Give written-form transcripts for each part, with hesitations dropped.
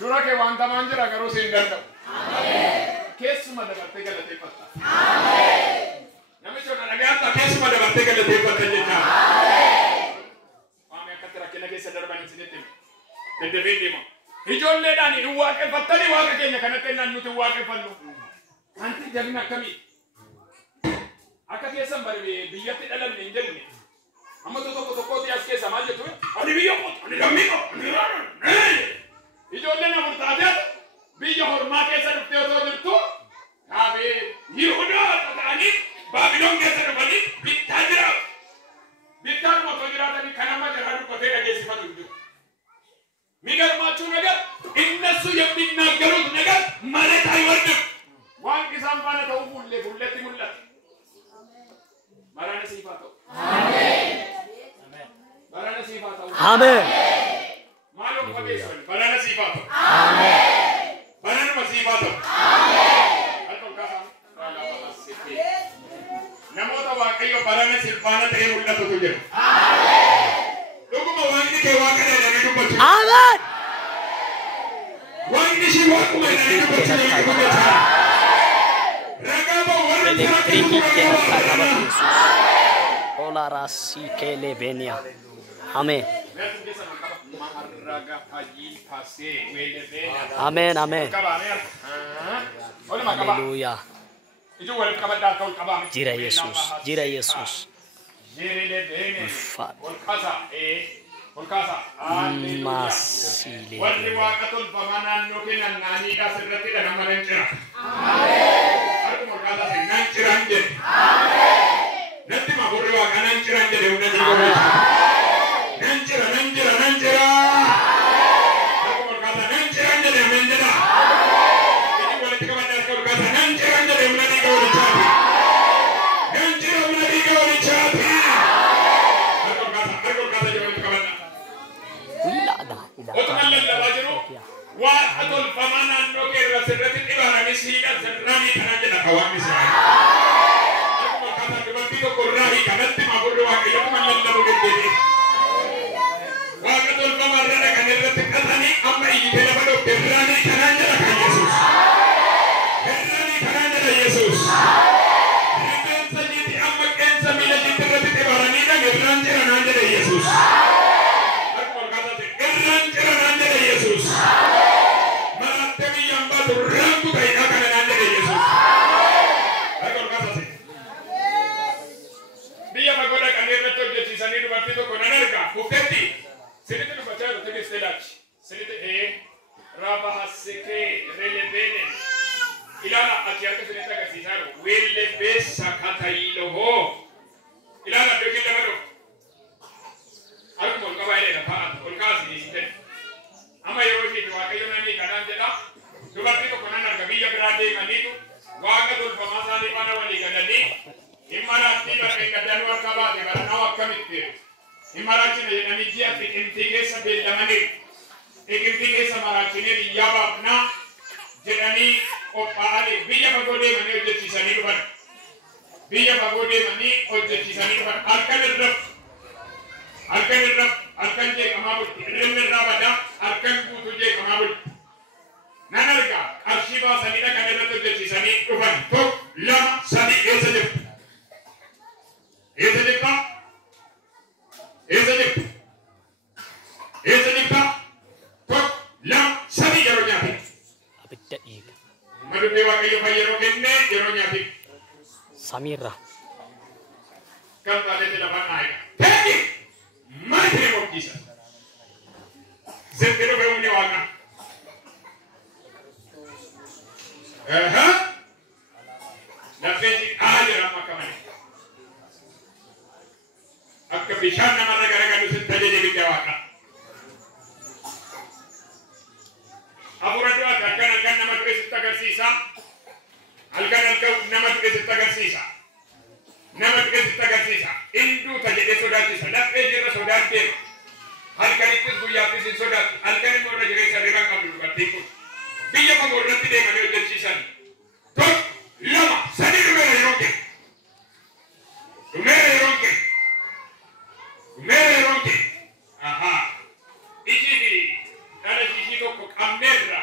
dura kee wanta manjira garuu siin danda'u. Keessuma dabartee galateeffata. Namichi ona dhagaata keessuma dabartee galateeffata jecha. Waame akkatti rakkina keessa darban isinitti deddeebiin deema. Ijoolleedhaan hin waaqeffattanii waaqa keenya kanatti ennaan nuti waaqeffannu. Anti jabina akkamii? Akka keessan bari biyyatti dhalamne hin jenne. Amma tokkotti as keessa maal jettu? Ani biyya qotu, ani lammii qotu, ani raadhan. Ijoolleen afur taatee biyya hormaa keessa dhuftee otoo jirtu kaabee Yihuudaa ta'anii Baabiloon keessa dhufanii bittaa jiraatu. Bittaan otoo jiraatanii kan amma jaraa dubbatee dhageessifatu jiru. Migarmaachuu nagar innasu የሚናገሩት ነገር ማለት አይወርድም. waan isaan faana ta'uu bulletti mul'ata. Barana siifaa ta'u. Ameen. Barana siifaa ta'u. Ameen. Maaloo fageessan barana siifaa ta'u. Ameen. Barana siifaa ta'u. Ameen. Akka kaasan namoota waaqayyo barana silfaana ta'ee mul'atutu jira. Ameen. Dhuguma waaqni kee waaqa dha dubbatu. Ameen. Waaqni si waaquma dha dubbatu. Electrici che accadava Gesù. Ola rassi che le venia. Amen. Amen, amen. Alleluia. Gira Yesus, gira Yesus. Massile. Nanciranje. Nanti ma borre wa nanciranje de una digo. Nancira. Aku berkata nanciranje de mendeda. Ini boleh tiga bandar kau berkata nanciranje de una digo dicapi. Nancira una digo dicapi. Aku berkata jangan tiga bandar. Tidak ada. Otoman lalla bajiru. Wa atul pamanan noke rasirati ibarani sila serrani kananje na kawami sila. Aku berkata berarti to kurrahi kanatti maburu wa kayo manlalla bugede. Wa atul pamarana kanirati katani amma ijela bado berrani kananje na Yesus. Berrani kananje na Yesus. Kensa jiti amma kensa mila jitirati ibarani na berrani kananje na Yesus. Aku berkata berrani kananje na Yesus. Rambu baik akan nanya Yesus. Aku berkata sih. Dia pagoda kanira to je sani du bapito ko nanarka ukati. Sini tu baca tu ke stelach. Sini tu raba hasike relevene. Ilana atia ke sini ta ke sisaro. Welle besa kata iloho. Ilana doki lamado. Aku mau kau bayar apa? Kau kasih di sini. Ama yo ni dua kayu nani kadang jeda. Dubartii tokko nan arga biyya biraa deemaniitu waaqa tolfamaa isaanii faana walii galanii himmaraattii bakka gaddanuu akka baate baranaa akkamitti himmaraachina jedhanii ji'a xiqimtii keessa beellamanii xiqimtii keessa maraachinee biyyaa baafnaa jedhanii qophaa'anii biyya fagoo deemanii hojjechiisanii dhufan. Biyya fagoo deemanii hojjechiisanii dhufan. Halkan jeeqamaa bulti. Irreen irraa badaa halkan guutuu jeeqamaa bulti. Nanarga arshiba sanida kanirra hojjechiisanii dhufan tokko lama sadii eessa jirtu? Eessa jirta? Tokko lama sadii yeroo nyaate. Abidda dhiiga. Madubbee waaqayyo fayyadoo kennee yeroo nyaate. Samiirra. Kan taatetti lafaan naayiga. Teeti maal ta'e mokkiisa? Zetti dhufee humni waaqa. Lafeeti aajira makamani. Akka bishaan namarra garagalu sin tajaajila biyya waaqa. Hafuura du'aati halkan nama du'e sitti agarsiisa. Halkan nama du'e sitti agarsiisa. Nama du'e sitti agarsiisa. Induu tajaajila sodaachisa. Lafee jirra sodaatee. Halkanittis guyyaattis hin sodaatu. Halkan immoo irra jireenya hirribaan qabdu dubartiin kun. Biyya fagoo irratti deemanii hojjechiisan. Tokko lama sadii dhumeera yeroo kee. Dhumeera yeroo kee. Ishii fi dhala ishii tokko qabneerra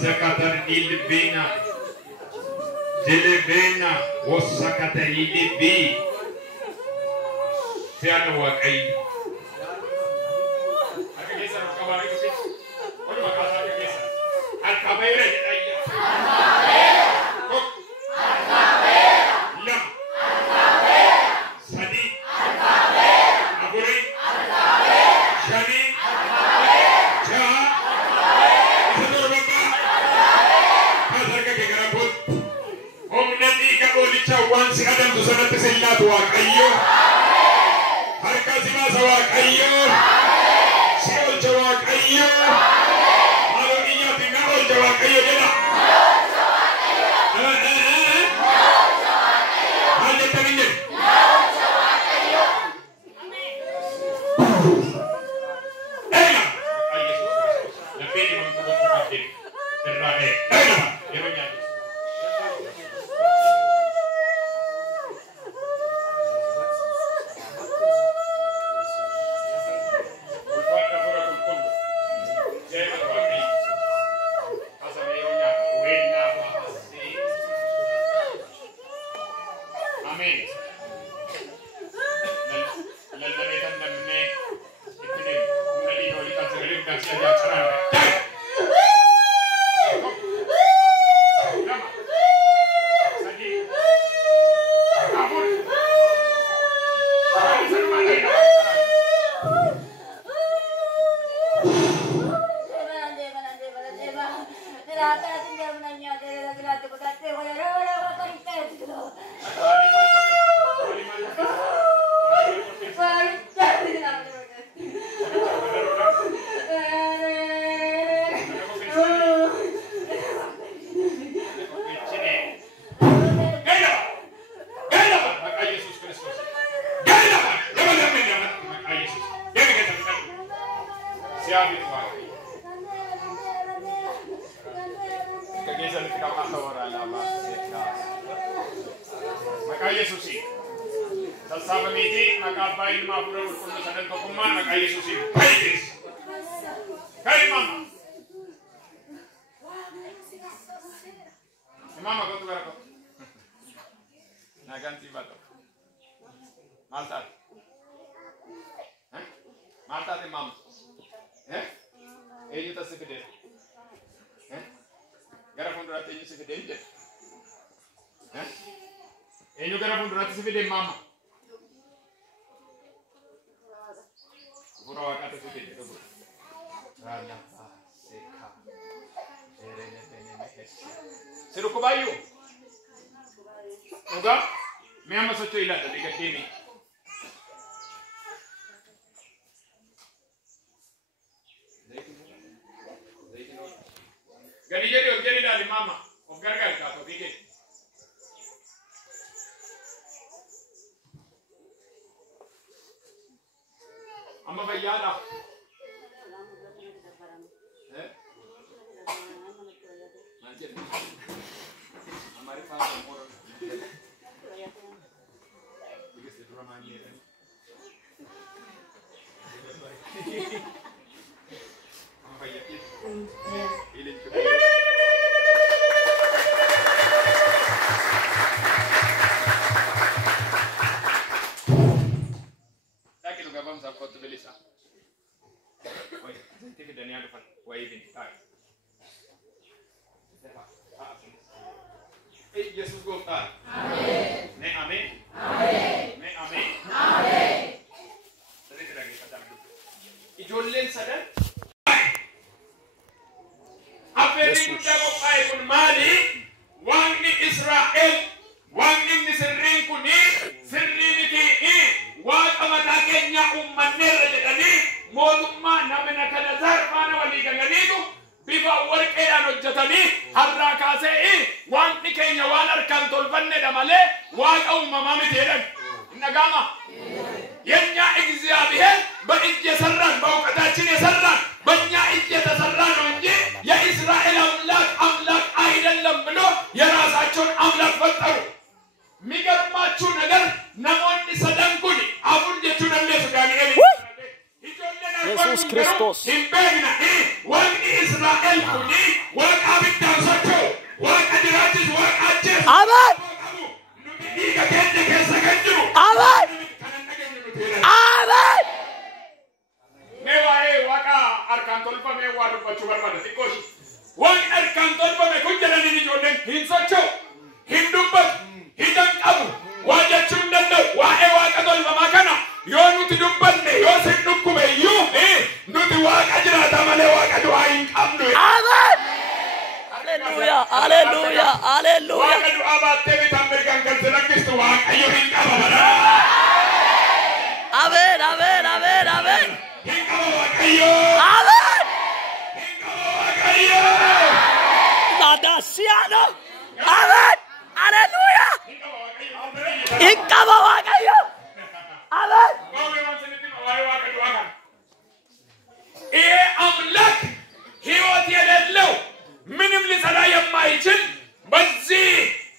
Sekatar ilbina. Dilibina. Wasakata ilibi. Fiana wakai. Aku kisah kabar itu. Orang makasa aku kisah. Al-Kabaira jaya. Al-Kabaira. Al-Kabaira. Lam. Al-Kabaira. Sadi. Al-Kabaira. Aburi. Al-Kabaira. Shani. Al-Kabaira. Jah. Al-Kabaira. Sadur Baba. Al-Kabaira. Hazar ka kegaraput. Omnati ka olicha wansi adam tu sanat sillat waqayyo. Harka sima sawaqayyo. Siol jawaqayyo. Halo iya tinggal jawaqayyo jena. Jesus Kristus. Wang Israel kuni waaqa abiddaa sochoo waaqa jiraachis waaqa ajjees Amen. nuti dhiiga keenya keessa kan jiru Amen. kanan dhageenyu nuti Amen. mee waa'ee waaqa harkaan tolfamee waa dubbachuu barbaada xiqqooshi waaqni harkaan tolfame kun jedhanii ijoolleen hin socho'u hin dubbatu hidan qabu waa jechuu hin danda'u waa'ee waaqa tolfamaa kana yoo nuti dubbanne yoo sin dhukkube iyyuu nuti waaqa jiraata malee waaqa du'aa hin qabnu. Amen. Hallelujah. Hallelujah. Hallelujah. waaqa du'aa baattee bitaan mirgaan kan si lakkistu waaqayyo hin qaba bara. Amen. Amen. Amen. Amen. hin qaba waaqayyo. Amen. hin qaba waaqayyo. Nadasiano. Amen. Hallelujah. hin qaba waaqayyo. Inkaba wakayo. Amen. ይሄ አምላክ ሕይወት የሌለው ምንም ሊሰራ የማይችል በዚህ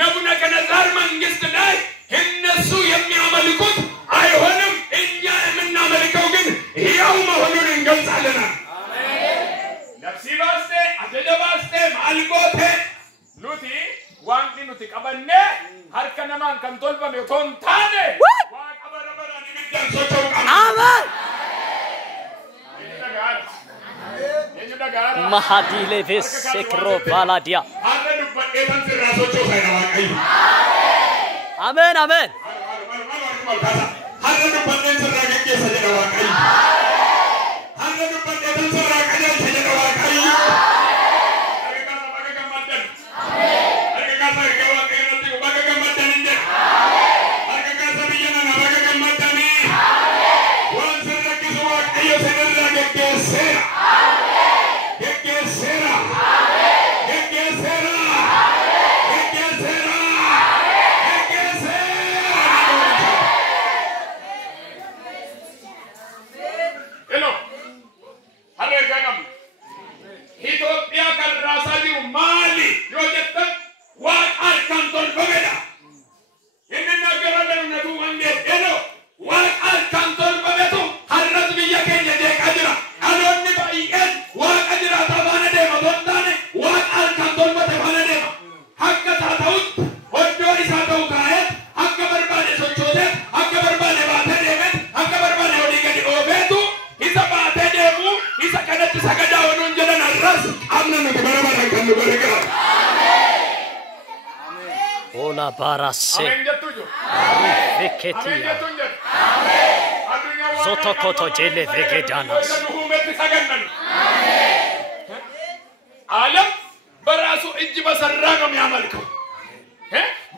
ነቡከደነፃር መንግስት ላይ እነሱ የሚያመልኩት አይሆንም። እኛ የምናመልከው ግን ሕያው መሆኑን እንገልጻለን። አሜን። ነፍሲ ባስቴ አጀጀ ባስቴ ማልቆቴ ኑቲ ዋንቂ ኑቲ ቀበኔ ሀርከ ነማን ከን ቶልፈሜ ቶን ታኔ ዋቀ በረበራ ንግዳን ሶቸው Amen. Mahadile vesekro valadia. Amen. Amen. Ola barase. Rifeketia. Zotokoto jele vegedanas. ዓለም በራሱ እጅ በሰራ ነው የሚያመልከው።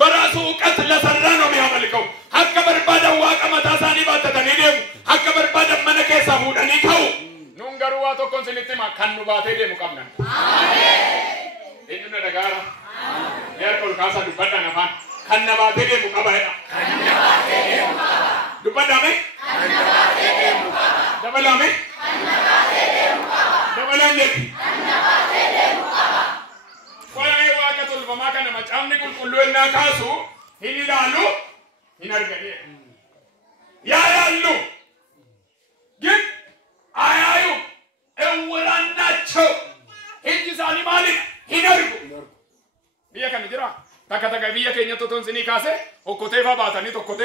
በራሱ ዕውቀት ለሰራ ነው የሚያመልከው። ሀከ በርባዳ ዋቀ መታሳኒ ባተተኒ ደሙ ሀከ በርባዳ መነከ ሰፉደኒ ከው ኑንገሩ ዋቶ ኮንሲሊቲማ ከኑ ባቴ ደሙ ቀምና አሜን እነ ደጋራ ያርኮል ካሳ ዱበዳ ነፋን ከነ ባቴ ደሙ ቀባይዳ ከነ ባቴ ደሙ ቀባ ዱበዳ ሜ ከነ ባቴ ደሙ ቀባ ደበላ ሜ ከነ ባቴ ደሙ ቀባ ደበላ እንዴት ከነ ባቴ ደሙ ቀባ ቆይ ዋቀ ቶልፈማ ከነ መጫምኒ ቁልቁሉና ካሱ ሂላሉ ይነርገደ ያያሉ ግን አያዩ እውራን ናቸው። እጅ ሳኒ ማለት ይነርጉ ብዬ ከነ ጅራ ተከተከ ብዬ ከኛ ቶቶን ስኒ ካሴ ኦኮቴ ባባታኒ ቶኮቴ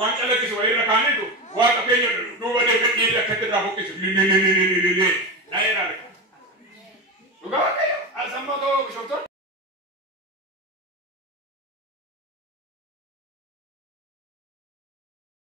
ዋንጨለክስ ወይ ረካኒቱ ዋቀ ከኛ ዱወደ ከዲ ለከተራ ሆክስ